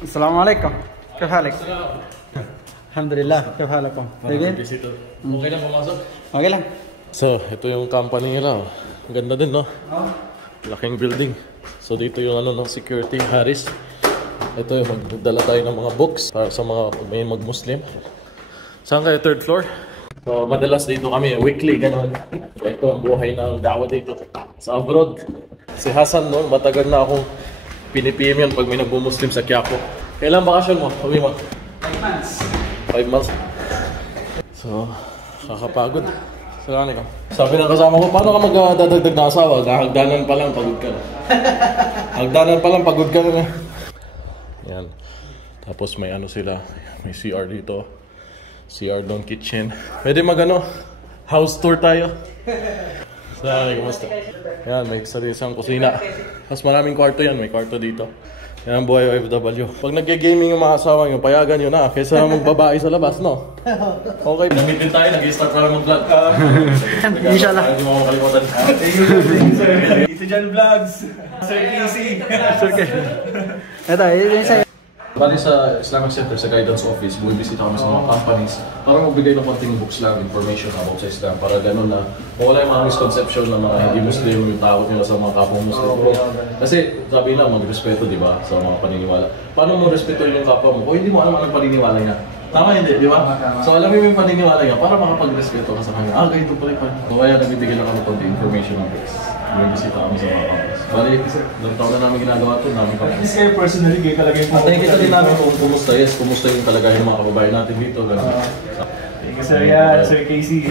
السلام عليكم كيف حالك؟ الحمد لله كيف حالكم؟ طيبين؟ Okay lang pumasok? Okay lang. So, ito yung company nila. Ang ganda din, no? Laking building. So, dito yung ano, no, security, Harris. Ito yung magdala tayo ng mga books para sa mga may mag-Muslim. Saan kayo? Third floor? So, madalas dito kami, weekly, gano'n. Ito ang buhay ng dawa dito sa abroad. Si Hassan noon, matagal na akong pinipm yun pag may nagbo-Muslim sa Quiapo. Kailan bakasyon mo? Sabi mo? 5 months. 5 months. So, kakapagod. Salamat ka. Sabi ng kasama ko, paano ka magdadagdag na asawa? Hagdanan pa lang, pagod ka na. Hagdanan pa lang, pagod ka na. Yan. Tapos may ano sila, may CR dito. CR doon, kitchen. Pwede mag-ano, house tour tayo. Salamat, kumusta? Yan, may sarilisang kusina. Mas maraming kwarto yan, may kwarto dito. Yan ang buhay OFW. Pag nag-gaming yung mga asawa nyo, payagan nyo na. Kaysa magbabae sa labas, no? Okay, namitin tayo. Nag-start para mag-vlog. Inshallah. Hindi mo makalimutan. Ito dyan vlogs. Sir Casey. Sir Casey. Ito, yun sa'yo. Bali sa Islamic Center, sa guidance office, bumibisita kami sa mga companies para magbigay ng konting books lang, information about sa Islam, para gano'n na mawala yung mga misconception ng mga hindi Muslim, yung takot nila sa mga kapwa Muslim. Kasi sabi na, mag-respeto, di ba, sa mga paniniwala. Paano mo respetuhin yung kapwa mo kung hindi mo alam anong paniniwala niya? Tama hindi, di ba? So alam mo yung paniniwala niya para makapag-respeto ka sa kanya. Ah, ganito pala yung paniniwala. So kaya nagbibigay lang kami konting information ng books. Bumibisita kami sa mga companies. Bali, ilang taon na namin ginagawa ito, namin At least kayo personally, kayo kalagay po. at nakikita din namin kung kumusta, yes, kumusta yung kalagayan ng mga kababayan natin dito. Thank you, Sir Yan, Sir Casey.